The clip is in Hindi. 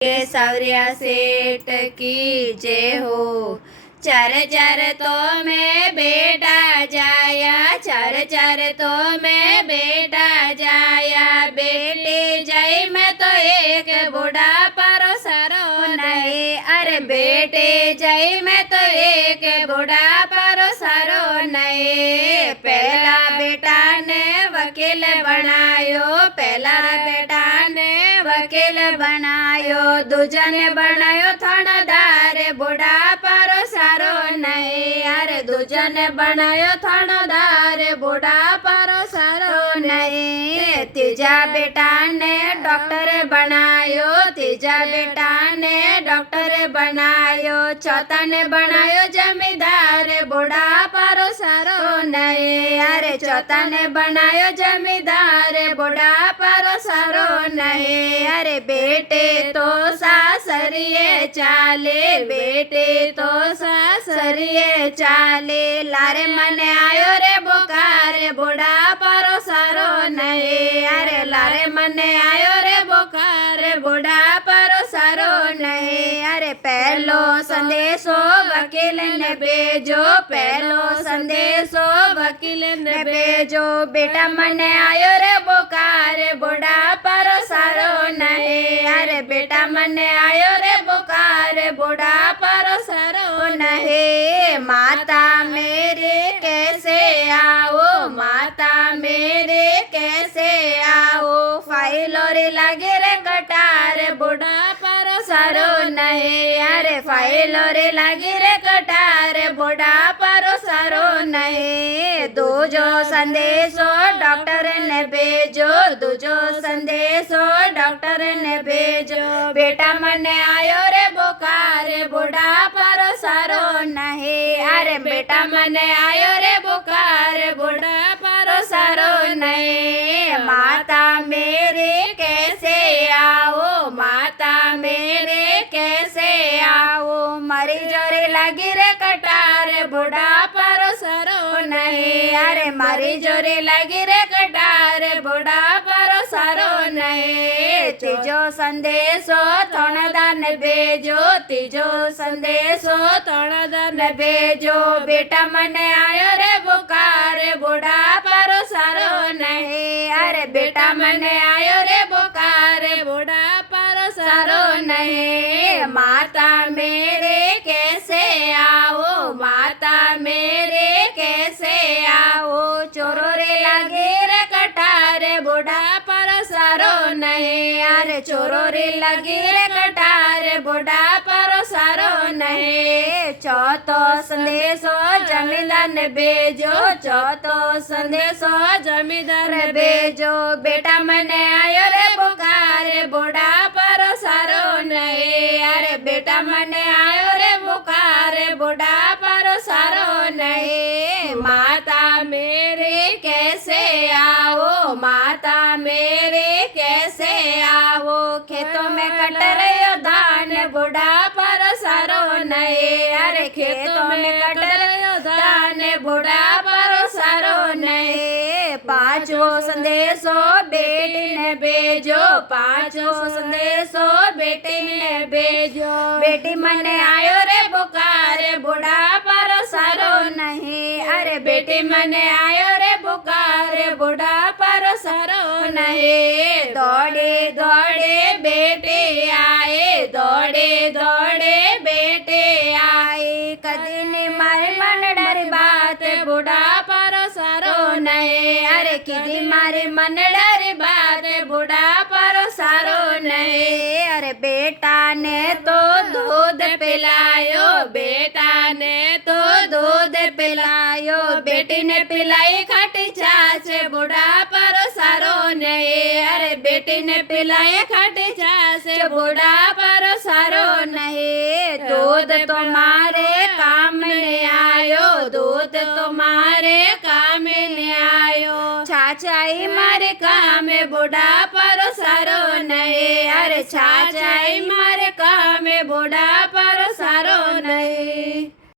के सावरिया सेठ की जय हो। चार चार तो मैं बेटा जाया, चार चार तो मैं बेटा जाया। बेटी जाई मैं तो एक बूढ़ा पारो सारो नहीं। अरे बेटे जाई मैं तो एक बूढ़ा पारो सारो नहीं। पहला बेटा ने वकील बनायो, पहला बेटा ने वकील बनायो। दूजा ने बनायो थानेदार, बूढ़ा पारो सारो नहीं। अरे दूजा ने बनायो थानेदार, बूढ़ा पारो सारो नहीं। तीजा बेटा ने डॉक्टर बनायो, तीजा बेटा ने डॉक्टर बनायो। चौथा ने बनायो जमींदार, बूढ़ा पारो सारो नहीं। अरे चौथा ने बनायो जमींदार, बूढ़ा पारो सारो नहीं। अरे बेटे तो सासरिये चाले, बेटे तो सासरिये चाले। लारे मने आयो रे बोकार, बूढ़ा पारो सारो नहीं। अरे लारे मने आयो रे बोकार, बूढ़ा पारो सारो नहीं। अरे पहलो संदेशो वकील ने भेजो, पहलो संदेशो वकील ने भेजो। बेटा मने आयो रे बोकार, बूढ़ा पारो सारो नहीं। अरे बेटा मने आयो रे बोकार, बूढ़ा पारो सारो नहीं। माता मेरे कैसे आओ, माता मेरे कैसे आओ। फाइलो रे लागे रे कटार, बूढ़ा पारो सारो नहीं। अरे फाइलो रे लागे रे कटार, बूढ़ा पारो सारो नहीं। दूजो संदेशो डॉक्टर ने भेजो, दूजो संदेशो डॉक्टर ने भेजो। बेटा मने आयो रे बोकार, बूढ़ा पारो सारो नहीं। अरे बेटा मने आयो रे बोकार, बूढ़ा पारो सारो नहीं। माता मेरे कैसे आओ, माता मेरे कैसे आओ। मरी जोरी लगी रे कटार, बूढ़ा पारो सारो नहीं। अरे मारी जोरी लगी रे कटार, बूढ़ा पारो सारो नहीं। तीजो संदेशो थानेदार ने भेजो, तीजो संदेशो थानेदार ने भेजो। बेटा मने आयो रे बोकार, बूढ़ा पारो सारो नहीं। अरे बेटा मने आयो रे बोकार, बूढ़ा पारो सारो नहीं। माता मेरे कैसे आओ, माता मेरे कैसे आओ। चोरो रे लागे रे कटार, बूढ़ा पारो सारो नहीं। अरे चोरो रे लगी रे कटार, बूढ़ा पारो सारो नहीं। चौथो संदेशो जमींदार ने भेजो, चौथो संदेशो जमींदार ने भेजो। बेटा मने आयो रे बोकार, बूढ़ा पारो सारो नहीं। अरे बेटा मने आयो रे बोकार, बूढ़ा पारो सारो नहीं। माता मेरे कैसे आओ, माता मेरे कैसे आओ। खेतों में कट रहे धान, बूढ़ा पारो सारो नहीं। अरे खेतों में कट रहे धान, बूढ़ा पारो सारो नहीं। पांचो संदेशो बेटी ने भेजो, पांचो संदेशो बेटी ने भेजो। बेटी मने आयो रे बोकार, बूढ़ा पारो सारो नहीं। अरे बेटी मने आयो रे बोकार, बूढ़ा पारो सारो नहीं। दौड़े दौड़े बेटे आए, दौड़े दौड़े बेटे आए। कदी ने मारे मन डर बात, बूढ़ा पारो सारो नहीं। अरे किदी मारे मन डर बात, बूढ़ा पारो सारो नहीं। अरे बेटा ने तो दूध पिलायो, बेटा ने तो दूध पिलायो। बेटी ने पिलाई खटी छाछ, बूढ़ा पारो सारो नहीं। अरे बेटी ने पिलाई खटी छाछ, बूढ़ा पारो सारो नहीं। दूध तुम्हारे काम में आयो, दूध तुम्हारे काम में आयो। छाछ आई मारे काम में, बूढ़ा पारो सारो नहीं। अरे छाछ आई मारे काम में, बूढ़ा पारो सारो नहीं।